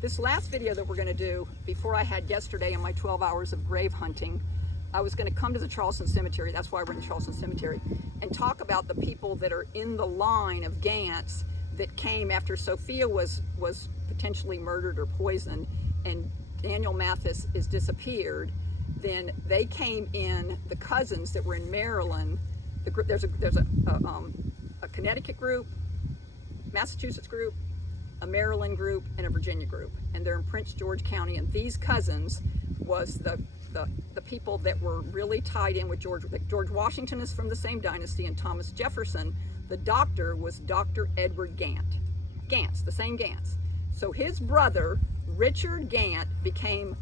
This last video that we're going to do, before I had yesterday in my 12 hours of grave hunting, I was going to come to the Charleston Cemetery, that's why we're in Charleston Cemetery, and talk about the people that are in the line of Gants that came after Sophia was potentially murdered or poisoned and Daniel Mathis is disappeared. Then they came in, the cousins that were in Maryland. There's a Connecticut group, Massachusetts group, a Maryland group, and a Virginia group, and they're in Prince George County. And these cousins was the people that were really tied in with George. George Washington is from the same dynasty, and Thomas Jefferson, the doctor, was Dr. Edward Gant. Gants, the same Gants. So his brother Richard Gant they came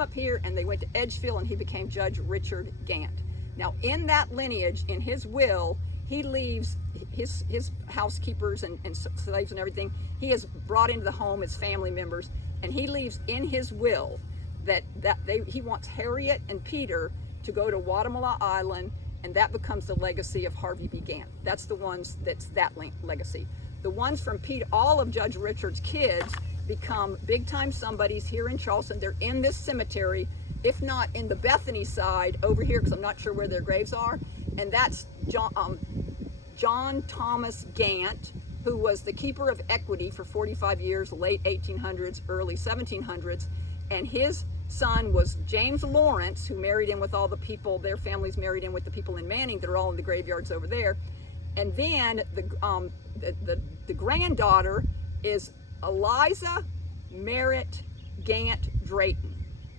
up here and they went to Edgefield, and he became Judge Richard Gant. Now in that lineage, in his will, he leaves his housekeepers and slaves and everything. He has brought into the home his family members, and he leaves in his will that he wants Harriet and Peter to go to Guatemala Island, and that becomes the legacy of Harvey B. Gant. That's the ones that's that legacy. The ones from Pete, all of Judge Richard's kids become big time somebodies here in Charleston. They're in this cemetery, if not in the Bethany side over here, because I'm not sure where their graves are. And that's John Thomas Gant, who was the keeper of equity for 45 years, late 1800s, early 1700s. And his son was James Lawrence, who married in with all the people, their families married in with the people in Manning that are all in the graveyards over there. And then the granddaughter is Eliza Merritt Gant Drayton.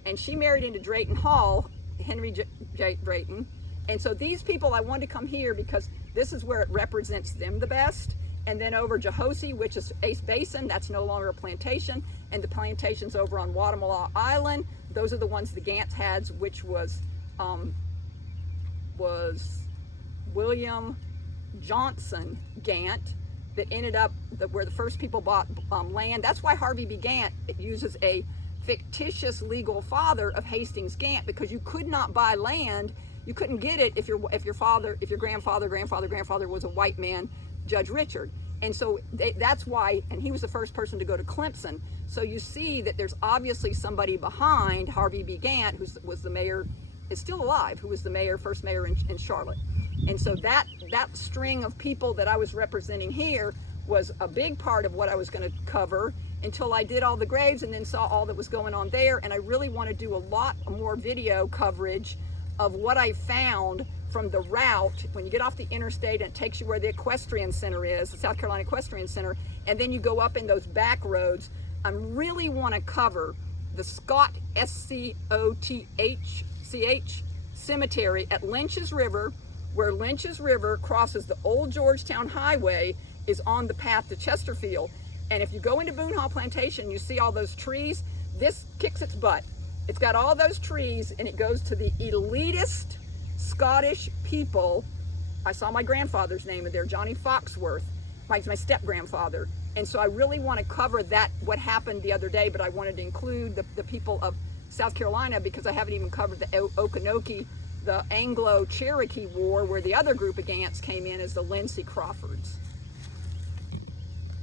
And she married into Drayton Hall, Henry J. Drayton. And so these people, I wanted to come here because this is where it represents them the best. And then over Jehosi, which is Ace Basin, that's no longer a plantation. And the plantations over on Guatemala Island, those are the ones the Gants had, which was William Johnson Gant, that ended up where the first people bought land. That's why Harvey B. Gant uses a fictitious legal father of Hastings Gant, because you could not buy land. You couldn't get it if your grandfather was a white man, Judge Richard. And so that's why, and he was the first person to go to Clemson. So you see that there's obviously somebody behind Harvey B. Gant, who was the mayor, is still alive, who was the first mayor in Charlotte. And so that string of people that I was representing here was a big part of what I was going to cover until I did all the graves and then saw all that was going on there. And I really want to do a lot more video coverage of what I found from the route when you get off the interstate and it takes you where the equestrian center is, the South Carolina Equestrian Center, and then you go up in those back roads. I really want to cover the Scott, SCOTCH Cemetery at Lynch's River, where Lynch's River crosses the old Georgetown Highway, is on the path to Chesterfield. And if you go into Boone Hall Plantation, you see all those trees. This kicks its butt. It's got all those trees, and it goes to the elitist Scottish people. I saw my grandfather's name in there, Johnny Foxworth, my step-grandfather. And so I really want to cover that, what happened the other day, but I wanted to include the people of South Carolina, because I haven't even covered the Okanoki, the Anglo-Cherokee War, where the other group of Gants came in, as the Lindsay Crawfords.